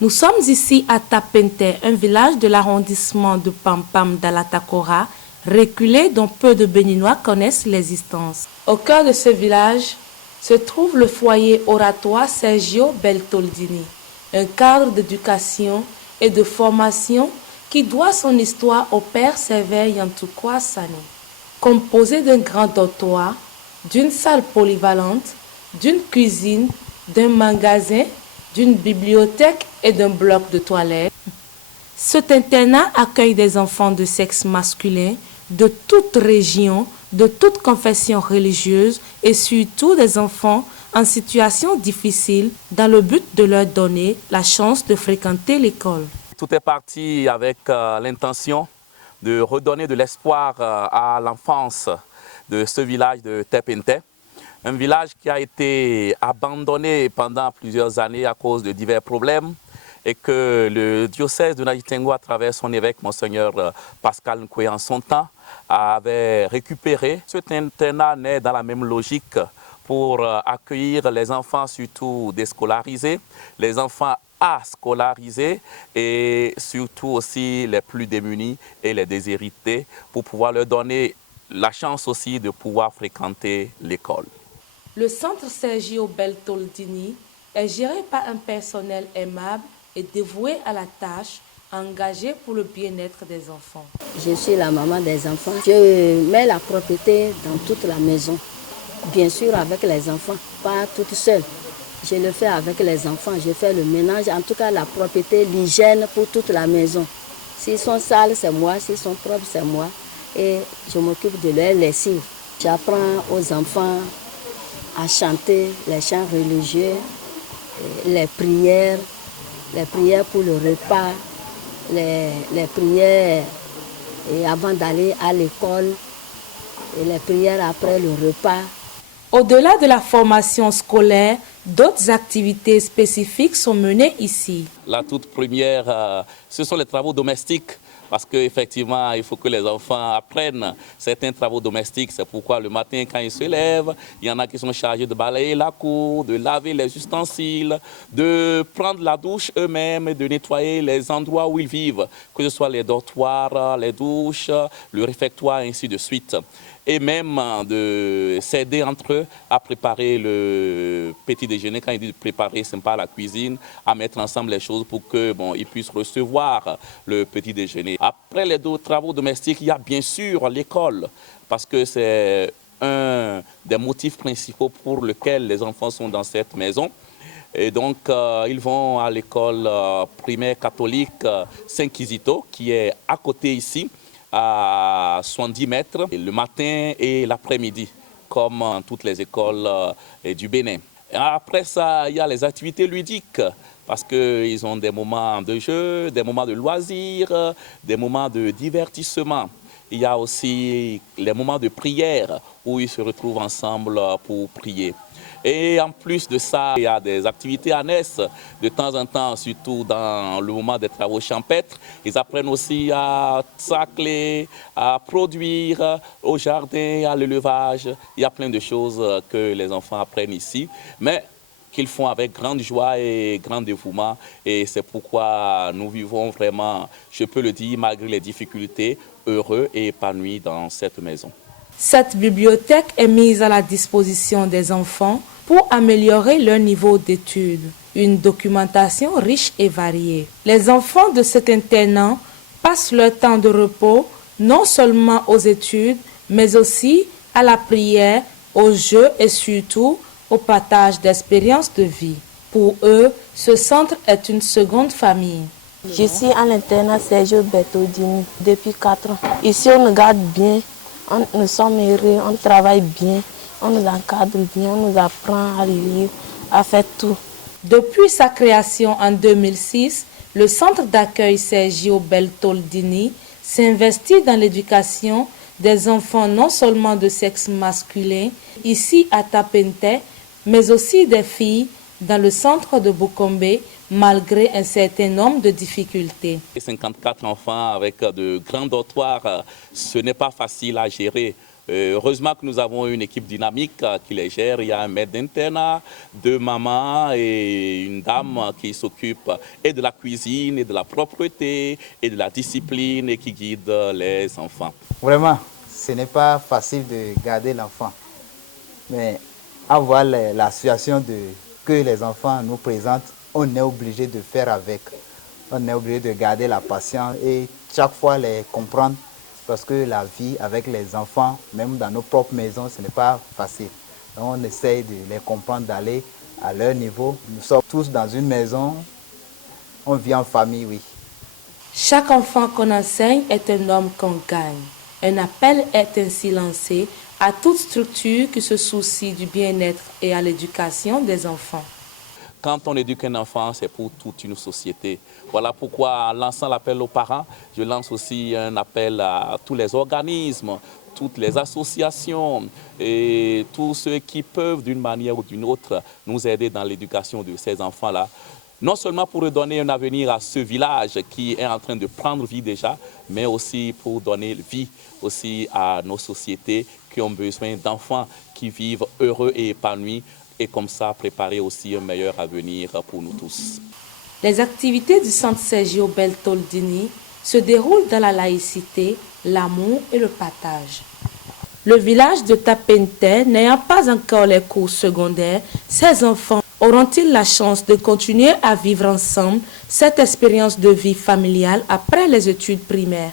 Nous sommes ici à Tapente, un village de l'arrondissement de Pampam d'Alatakora, reculé dont peu de Béninois connaissent l'existence. Au cœur de ce village se trouve le foyer oratoire Sergio Bertoldini, un cadre d'éducation et de formation qui doit son histoire au père Sévère Yantoukwa Sani. Composé d'un grand dortoir, d'une salle polyvalente, d'une cuisine, d'un magasin, d'une bibliothèque et d'un bloc de toilettes, cet internat accueille des enfants de sexe masculin de toute région, de toute confession religieuse et surtout des enfants en situation difficile dans le but de leur donner la chance de fréquenter l'école. Tout est parti avec l'intention de redonner de l'espoir à l'enfance de ce village de Tepente. Un village qui a été abandonné pendant plusieurs années à cause de divers problèmes et que le diocèse de Nagitengo, à travers son évêque, Monseigneur Pascal Nkoué, en son temps, avait récupéré. Cet internat naît dans la même logique pour accueillir les enfants surtout déscolarisés, les enfants à scolariser et surtout aussi les plus démunis et les déshérités pour pouvoir leur donner la chance aussi de pouvoir fréquenter l'école. Le centre Sergio Bertoldini est géré par un personnel aimable et dévoué à la tâche, engagé pour le bien-être des enfants. Je suis la maman des enfants. Je mets la propreté dans toute la maison, bien sûr avec les enfants, pas toute seule. Je le fais avec les enfants, je fais le ménage, en tout cas la propreté, l'hygiène pour toute la maison. S'ils sont sales, c'est moi, s'ils sont propres, c'est moi. Et je m'occupe de leur lessive. J'apprends aux enfants à chanter les chants religieux, les prières pour le repas, les prières et avant d'aller à l'école et les prières après le repas. Au-delà de la formation scolaire, d'autres activités spécifiques sont menées ici. La toute première, ce sont les travaux domestiques. Parce qu'effectivement, il faut que les enfants apprennent certains travaux domestiques. C'est pourquoi le matin, quand ils se lèvent, il y en a qui sont chargés de balayer la cour, de laver les ustensiles, de prendre la douche eux-mêmes, de nettoyer les endroits où ils vivent, que ce soit les dortoirs, les douches, le réfectoire, ainsi de suite. Et même de s'aider entre eux à préparer le petit déjeuner. Quand il dit préparer, ce n'est pas la cuisine, à mettre ensemble les choses pour que ils puissent recevoir le petit déjeuner. Après les deux travaux domestiques, il y a bien sûr l'école, parce que c'est un des motifs principaux pour lesquels les enfants sont dans cette maison. Et donc, ils vont à l'école primaire catholique Saint-Kizito, qui est à côté ici, à 70 mètres, le matin et l'après-midi, comme toutes les écoles du Bénin. Et après ça, il y a les activités ludiques, parce qu'ils ont des moments de jeu, des moments de loisirs, des moments de divertissement. Il y a aussi les moments de prière, où ils se retrouvent ensemble pour prier. Et en plus de ça, il y a des activités annexes de temps en temps, surtout dans le moment des travaux champêtres. Ils apprennent aussi à sacler, à produire au jardin, à l'élevage. Il y a plein de choses que les enfants apprennent ici, mais qu'ils font avec grande joie et grand dévouement. Et c'est pourquoi nous vivons vraiment, je peux le dire, malgré les difficultés, heureux et épanouis dans cette maison. Cette bibliothèque est mise à la disposition des enfants pour améliorer leur niveau d'études. Une documentation riche et variée. Les enfants de cet internat passent leur temps de repos non seulement aux études, mais aussi à la prière, aux jeux et surtout au partage d'expériences de vie. Pour eux, ce centre est une seconde famille. Je suis à l'internat Sergio Bertoldini depuis 4 ans. Ici, on nous garde bien. Nous sommes heureux, on travaille bien, on nous encadre bien, on nous apprend à lire, à faire tout. Depuis sa création en 2006, le centre d'accueil Sergio Bertoldini s'investit dans l'éducation des enfants non seulement de sexe masculin, ici à Tapente, mais aussi des filles dans le centre de Bukombe, malgré un certain nombre de difficultés. 54 enfants avec de grands dortoirs, ce n'est pas facile à gérer Heureusement que nous avons une équipe dynamique qui les gère. Il y a un maître d'internat, 2 mamans et une dame qui s'occupe et de la cuisine, et de la propreté, et de la discipline et qui guide les enfants. Vraiment, ce n'est pas facile de garder l'enfant. Mais à voir la situation que les enfants nous présentent, on est obligé de faire avec. On est obligé de garder la patience et chaque fois les comprendre. Parce que la vie avec les enfants, même dans nos propres maisons, ce n'est pas facile. Donc on essaye de les comprendre, d'aller à leur niveau. Nous sommes tous dans une maison, on vit en famille, oui. Chaque enfant qu'on enseigne est un homme qu'on gagne. Un appel est ainsi lancé à toute structure qui se soucie du bien-être et à l'éducation des enfants. Quand on éduque un enfant, c'est pour toute une société. Voilà pourquoi, en lançant l'appel aux parents, je lance aussi un appel à tous les organismes, toutes les associations et tous ceux qui peuvent, d'une manière ou d'une autre, nous aider dans l'éducation de ces enfants-là. Non seulement pour redonner un avenir à ce village qui est en train de prendre vie déjà, mais aussi pour donner vie aussi à nos sociétés qui ont besoin d'enfants qui vivent heureux et épanouis, et comme ça préparer aussi un meilleur avenir pour nous tous. Les activités du Centre Sergio Bertoldini se déroulent dans la laïcité, l'amour et le partage. Le village de Tapente n'ayant pas encore les cours secondaires, ces enfants auront-ils la chance de continuer à vivre ensemble cette expérience de vie familiale après les études primaires?